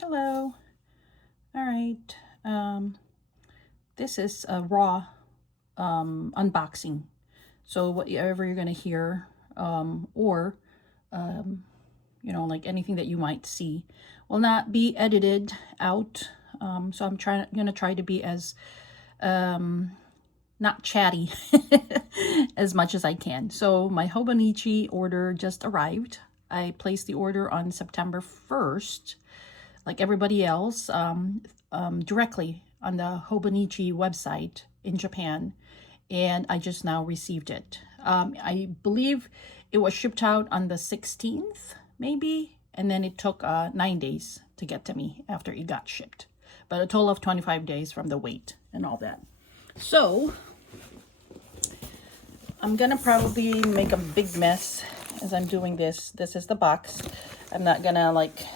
Hello. All right. This is a raw unboxing. So whatever you're gonna hear, or like anything that you might see, will not be edited out. So I'm gonna try to be as not chatty as much as I can. So my Hobonichi order just arrived. I placed the order on September 1st, like everybody else, directly on the Hobonichi website in Japan, and I just now received it. I believe it was shipped out on the 16th, maybe, and then it took 9 days to get to me after it got shipped. But a total of 25 days from the wait and all that. So I'm gonna probably make a big mess as I'm doing this. This is the box. I'm not gonna like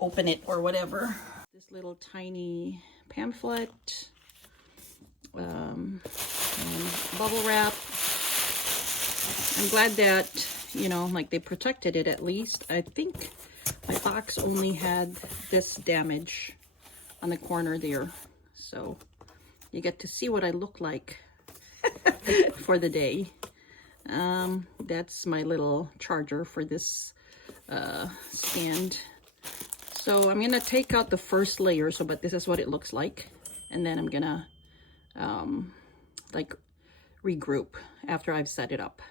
open it or whatever. This little tiny pamphlet and bubble wrap. I'm glad that they protected it at least. I think my box only had this damage on the corner there, so you get to see what I look like for the day. That's my little charger for this stand. So I'm gonna take out the first layer, but this is what it looks like, and then I'm gonna regroup after I've set it up.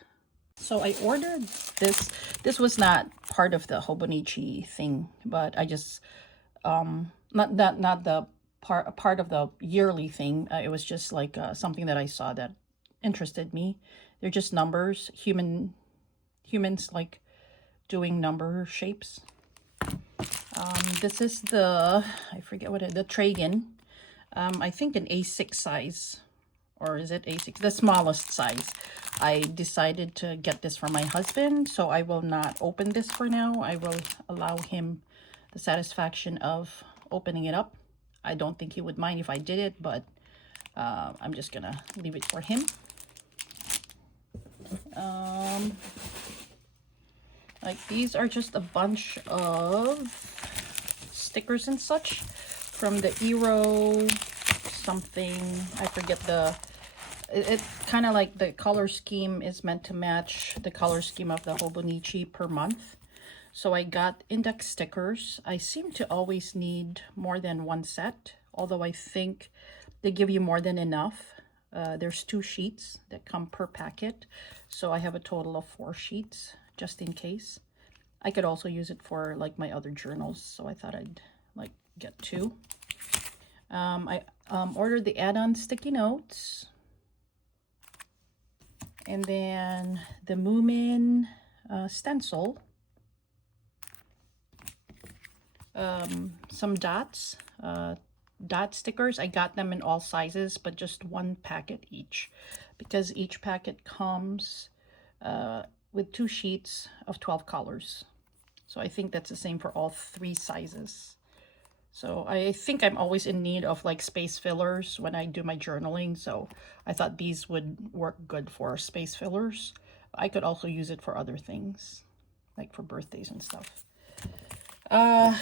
So I ordered this. This was not part of the Hobonichi thing, but I just not the part of the yearly thing. It was just like something that I saw that interested me. They're just numbers, humans like doing number shapes. This is the, I forget what the Tragan. I think an A6 size, or is it A6? The smallest size. I decided to get this for my husband, so I will not open this for now. I will allow him the satisfaction of opening it up. I don't think he would mind if I did it, but I'm just gonna leave it for him. Like these are just a bunch of stickers and such from the Eero something. I forget it's kind of like the color scheme is meant to match the color scheme of the Hobonichi per month. So I got index stickers. I seem to always need more than one set, although I think they give you more than enough. There's 2 sheets that come per packet, so I have a total of 4 sheets just in case. I could also use it for like my other journals, so I thought I'd like get 2. I ordered the add-on sticky notes, and then the Moomin stencil, some dots, dot stickers. I got them in all sizes, but just 1 packet each, because each packet comes with 2 sheets of 12 colors. So I think that's the same for all 3 sizes. So I think I'm always in need of like space fillers when I do my journaling, so I thought these would work good for space fillers. I could also use it for other things, like for birthdays and stuff. All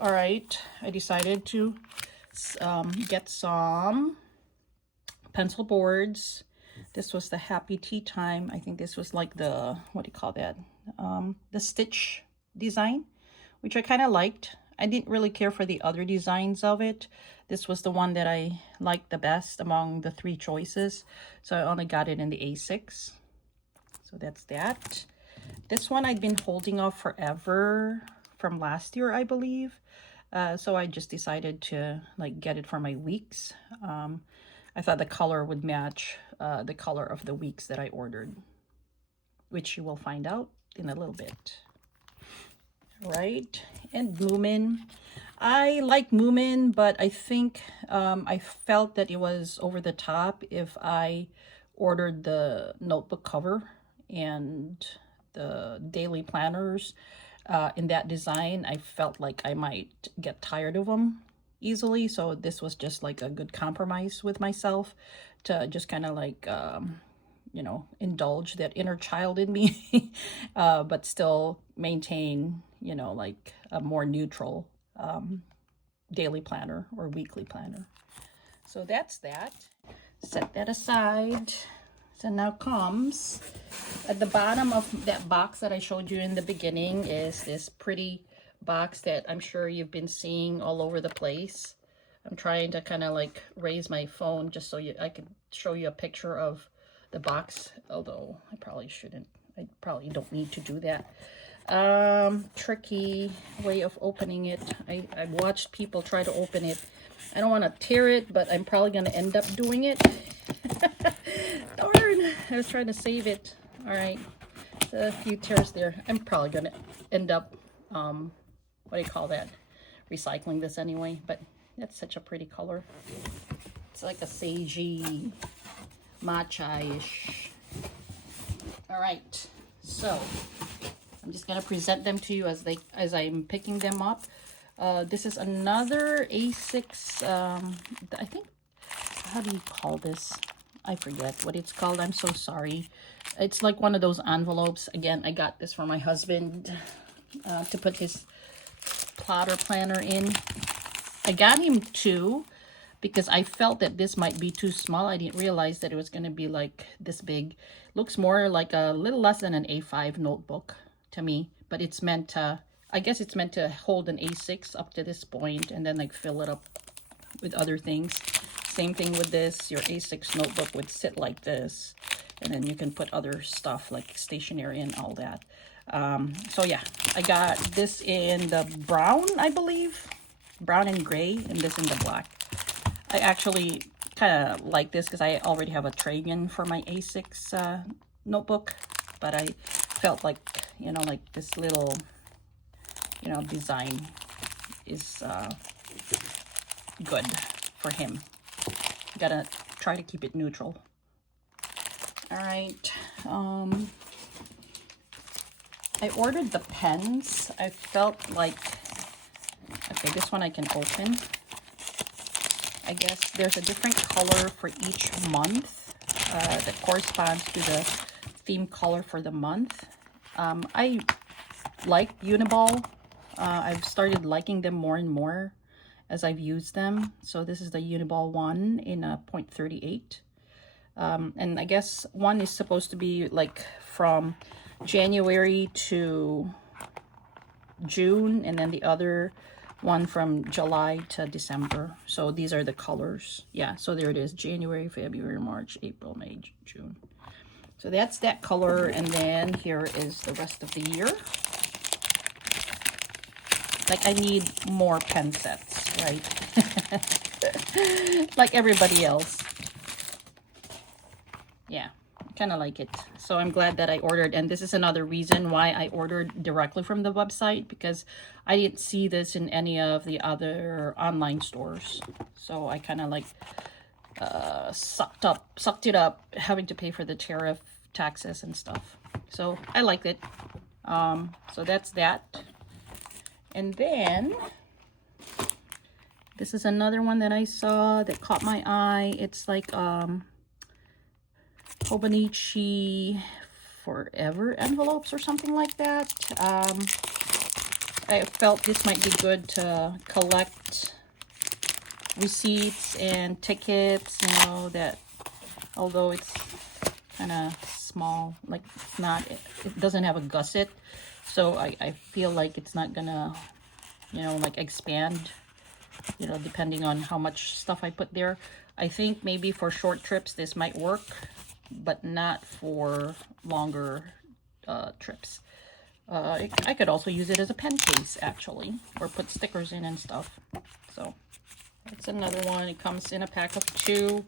right, I decided to get some pencil boards. This was the Happy Tea Time. I think this was like the, what do you call that? The stitch design, which I kind of liked. I didn't really care for the other designs of it. This was the one that I liked the best among the 3 choices. So I only got it in the A6. So that's that. This one I'd been holding off forever from last year, I believe. So I just decided to like get it for my weeks. I thought the color would match the color of the weeks that I ordered, which you will find out in a little bit. Right, and Moomin. I like Moomin, but I think I felt that it was over the top if I ordered the notebook cover and the daily planners in that design. I felt like I might get tired of them easily, so this was just like a good compromise with myself to just kind of like indulge that inner child in me, but still maintain you know, like a more neutral daily planner or weekly planner. So that's that. Set that aside. So now comes at the bottom of that box that I showed you in the beginning is this pretty box that I'm sure you've been seeing all over the place. I'm trying to kind of like raise my phone just so I can show you a picture of the box, although I probably shouldn't. I probably don't need to do that. Tricky way of opening it. I've watched people try to open it. I don't want to tear it, but I'm probably going to end up doing it. Darn, I was trying to save it. All right, a few tears there. I'm probably going to end up, what do you call that? Recycling this anyway, but that's such a pretty color. It's like a sagey, matcha-ish. All right, so I'm just gonna present them to you as I'm picking them up. This is another A6. I think, how do you call this? I forget what it's called. I'm so sorry. It's like one of those envelopes. Again, I got this for my husband to put his plotter planner in. I got him two because I felt that this might be too small. I didn't realize that it was going to be like this big. Looks more like a little less than an A5 notebook to me, but it's meant to, I guess it's meant to hold an A6 up to this point and then like fill it up with other things. Same thing with this. Your A6 notebook would sit like this, and then you can put other stuff like stationery and all that. So yeah, I got this in the brown, I believe. Brown and gray, and this in the black. I actually kind of like this because I already have a trade-in for my A6 notebook, but I felt like, you know, like this little, you know, design is good for him. Gotta try to keep it neutral. All right. I ordered the pens. I felt like, okay, this one I can open. I guess there's a different color for each month that corresponds to the theme color for the month. I like Uniball. I've started liking them more and more as I've used them. So this is the Uniball one in a 0.38. And I guess one is supposed to be like from January to June, and then the other one from July to December. So these are the colors. Yeah, so there it is. January, February, March, April, May, June. So that's that color, and then here is the rest of the year. Like, I need more pen sets, right? Like everybody else. Yeah, kind of like it. So I'm glad that I ordered, and this is another reason why I ordered directly from the website, because I didn't see this in any of the other online stores. So I kind of like sucked it up, having to pay for the tariff, taxes and stuff. So I liked it. So that's that. And then this is another one that I saw that caught my eye. It's like Hobonichi Forever envelopes or something like that. I felt this might be good to collect receipts and tickets, you know, that although it's kind of small, like it's not, it doesn't have a gusset. So I feel like it's not gonna, you know, like expand, you know, depending on how much stuff I put there. I think maybe for short trips this might work, but not for longer trips. I could also use it as a pen case, actually, or put stickers in and stuff. So that's another one. It comes in a pack of 2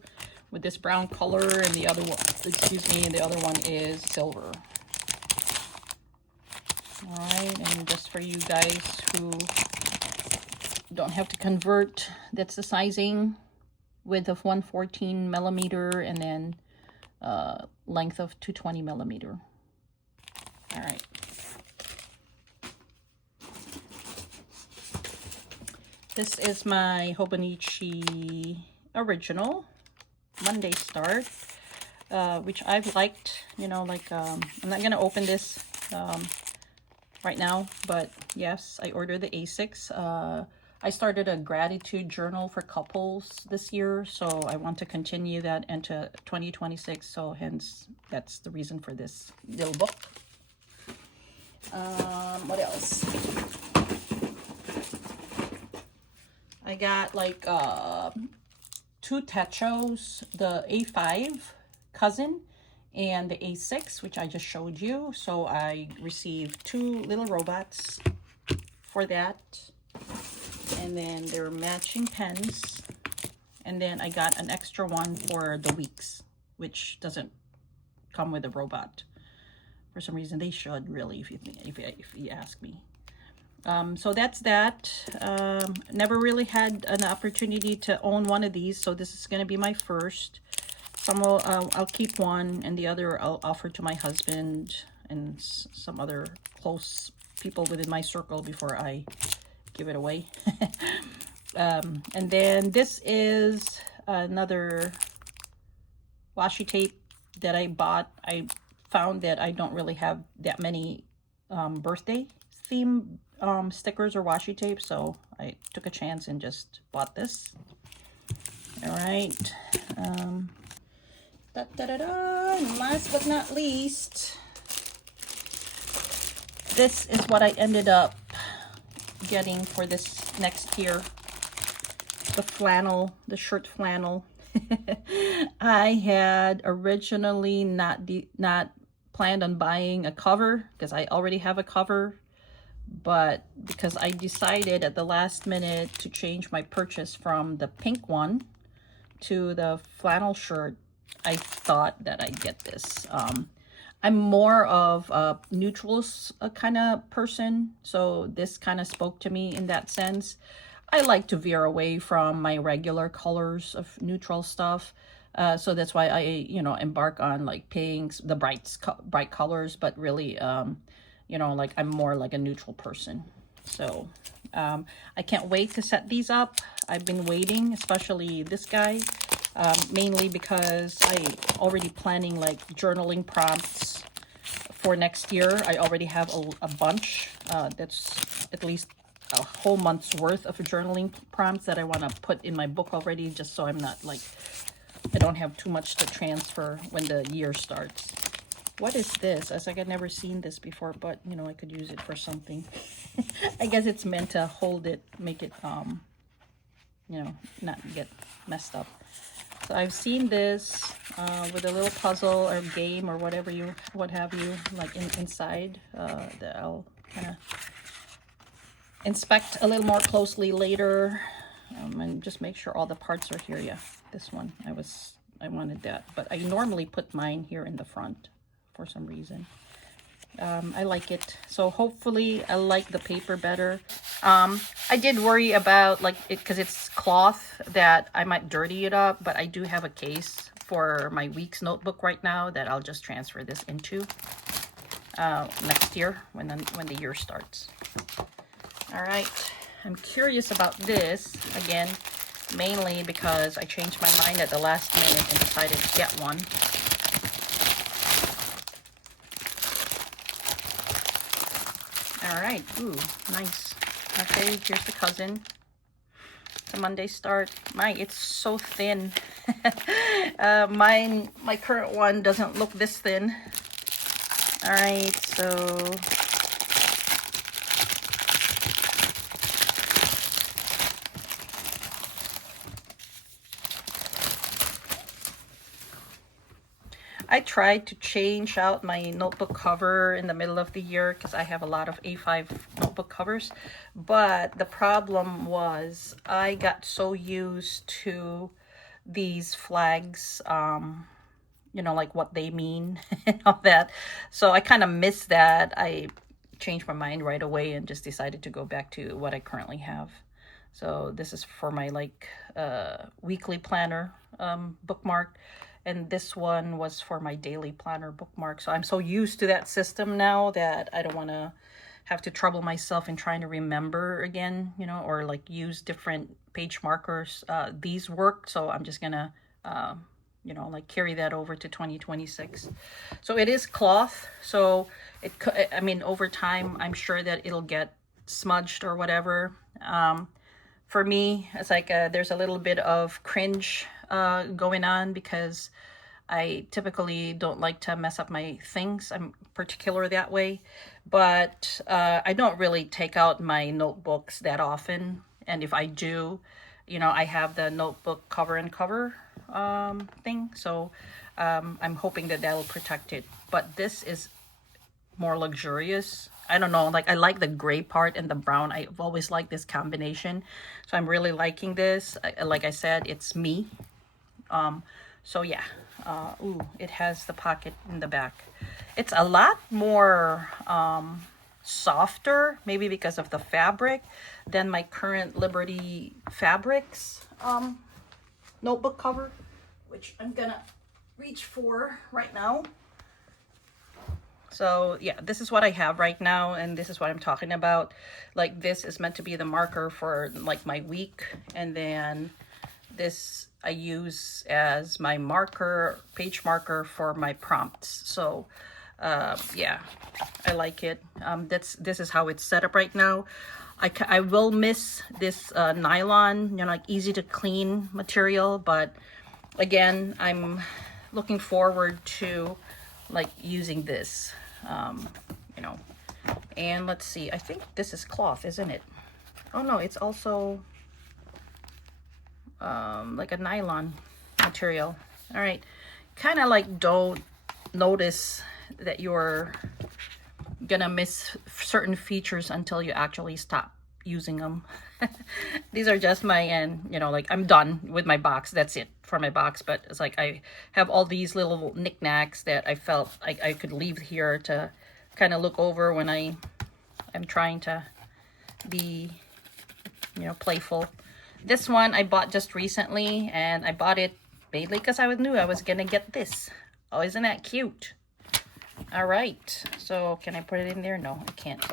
with this brown color, and the other one, excuse me, the other one is silver. All right, and just for you guys who don't have to convert, that's the sizing: width of 114 millimeter, and then length of 220 millimeter. All right. This is my Hobonichi original Monday Start, which I've liked, you know, like, I'm not going to open this right now, but yes, I ordered the A6. I started a gratitude journal for couples this year, so I want to continue that into 2026, so hence that's the reason for this little book. What else? I got like two techos, the A5 cousin and the A6, which I just showed you. So I received two little robots for that. And then they're matching pens. And then I got an extra one for the weeks, which doesn't come with a robot. For some reason, they should really, if you ask me. So that's that. Never really had an opportunity to own one of these, so this is going to be my first. Some will, I'll keep one, and the other I'll offer to my husband and some other close people within my circle before I give it away. And then this is another washi tape that I bought. I found that I don't really have that many birthday theme stickers or washi tape, so I took a chance and just bought this. All right. Last but not least, this is what I ended up getting for this next year. The flannel, the shirt flannel. I had originally not planned on buying a cover because I already have a cover, but because I decided at the last minute to change my purchase from the pink one to the flannel shirt, I thought that I'd get this. I'm more of a neutrals kind of person, so this kind of spoke to me in that sense. I like to veer away from my regular colors of neutral stuff. So that's why I, embark on like pinks, the bright colors, but really, like I'm more like a neutral person. So I can't wait to set these up. I've been waiting, especially this guy, mainly because I already planning like journaling prompts for next year. I already have a bunch. That's at least a whole month's worth of journaling prompts that I want to put in my book already, just so I'm not like, I don't have too much to transfer when the year starts. What is this? I was like, I've never seen this before, but I could use it for something. I guess it's meant to hold it, make it, not get messed up. So I've seen this with a little puzzle or game or what have you, like inside that I'll kind of inspect a little more closely later, and just make sure all the parts are here. Yeah, this one, I wanted that, but I normally put mine here in the front for some reason. I like it, so hopefully I like the paper better. I did worry about like it because it's cloth that I might dirty it up, but I do have a case for my week's notebook right now that I'll just transfer this into next year when the year starts. All right, I'm curious about this again, mainly because I changed my mind at the last minute and decided to get one. All right, ooh, nice. Okay, here's the cousin. The Monday start. It's so thin. My current one doesn't look this thin. All right, so I tried to change out my notebook cover in the middle of the year because I have a lot of A5 notebook covers, but the problem was I got so used to these flags, like what they mean and all that. So I kind of missed that. I changed my mind right away and just decided to go back to what I currently have. So this is for my weekly planner bookmark. And this one was for my daily planner bookmark. So I'm so used to that system now that I don't want to have to trouble myself in trying to remember again, or like use different page markers. These work, so I'm just gonna, you know, like carry that over to 2026. So it is cloth, so I mean, over time I'm sure that it'll get smudged or whatever. For me, it's like there's a little bit of cringe going on because I typically don't like to mess up my things. I'm particular that way. But I don't really take out my notebooks that often. And if I do, you know, I have the notebook cover and cover thing. So I'm hoping that that'll protect it. But this is more luxurious. I don't know, like I like the gray part and the brown. I've always liked this combination. So I'm really liking this. Like I said, it's me. So yeah, ooh, it has the pocket in the back. It's a lot more softer, maybe because of the fabric, than my current Liberty Fabrics notebook cover, which I'm gonna reach for right now. So yeah, this is what I have right now, and this is what I'm talking about. Like, this is meant to be the marker for like my week, and then this I use as my marker, page marker for my prompts. So yeah, I like it. This is how it's set up right now. I will miss this nylon, you know, like easy to clean material, but again, I'm looking forward to like using this, you know. And let's see, I think this is cloth, isn't it? Oh no, it's also like a nylon material. All right, kind of like don't notice that you're gonna miss certain features until you actually stop using them. These are just my, and you know, like I'm done with my box. That's it for my box. But it's like I have all these little knickknacks that I felt I could leave here to kind of look over when I'm trying to be, you know, playful. This one I bought just recently, and I bought it mainly because I knew I was gonna get this. Oh, isn't that cute? All right, so can I put it in there? No, I can't.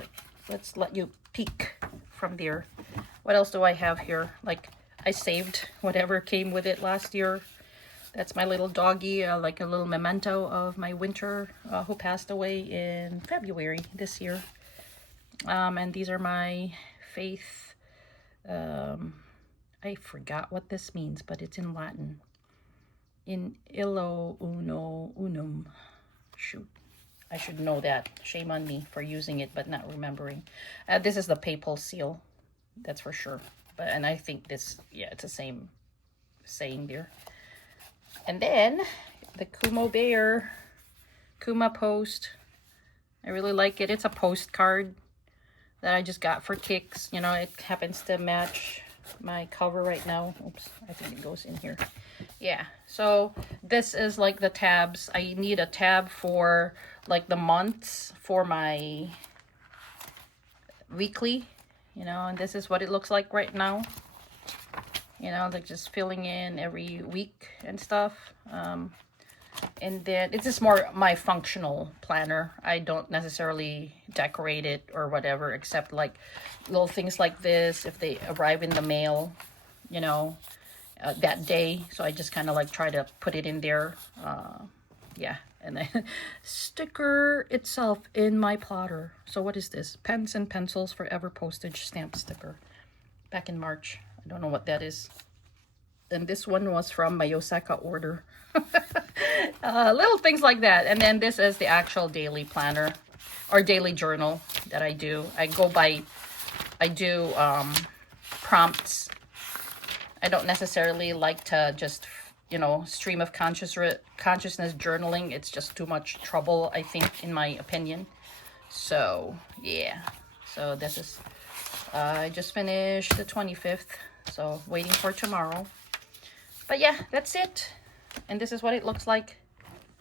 Let's let you peek from there. What else do I have here? Like, I saved whatever came with it last year. That's my little doggy, like a little memento of my winter, who passed away in February this year. And these are my faith. I forgot what this means, but it's in Latin. In illo uno unum. Shoot. I should know that. Shame on me for using it but not remembering. This is the papal seal, that's for sure. But and I think this, yeah, it's the same saying there. And then the Kumo Bear, Kuma Post. I really like it. It's a postcard that I just got for kicks. You know, it happens to match my cover right now. Oops, I think it goes in here. Yeah, so this is like the tabs. I need a tab for like the months for my weekly, you know, and this is what it looks like right now. You know, like just filling in every week and stuff. And then it's just more my functional planner. I don't necessarily decorate it or whatever, except like little things like this if they arrive in the mail, you know, that day. So I just kind of like try to put it in there. Yeah, and then sticker itself in my plotter. So what is this? Pens and Pencils Forever postage stamp sticker. Back in March. I don't know what that is. And this one was from my Osaka order. Little things like that. And then this is the actual daily planner or daily journal that I do. I do prompts. I don't necessarily like to just, you know, stream of consciousness journaling. It's just too much trouble, I think, in my opinion. So yeah, so this is I just finished the 25th, so waiting for tomorrow. But yeah, that's it. And this is what it looks like.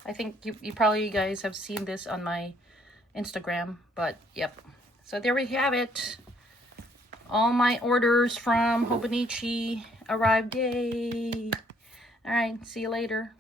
I think you probably guys have seen this on my Instagram, but yep. So there we have it. All my orders from Hobonichi arrived. Yay. All right, see you later.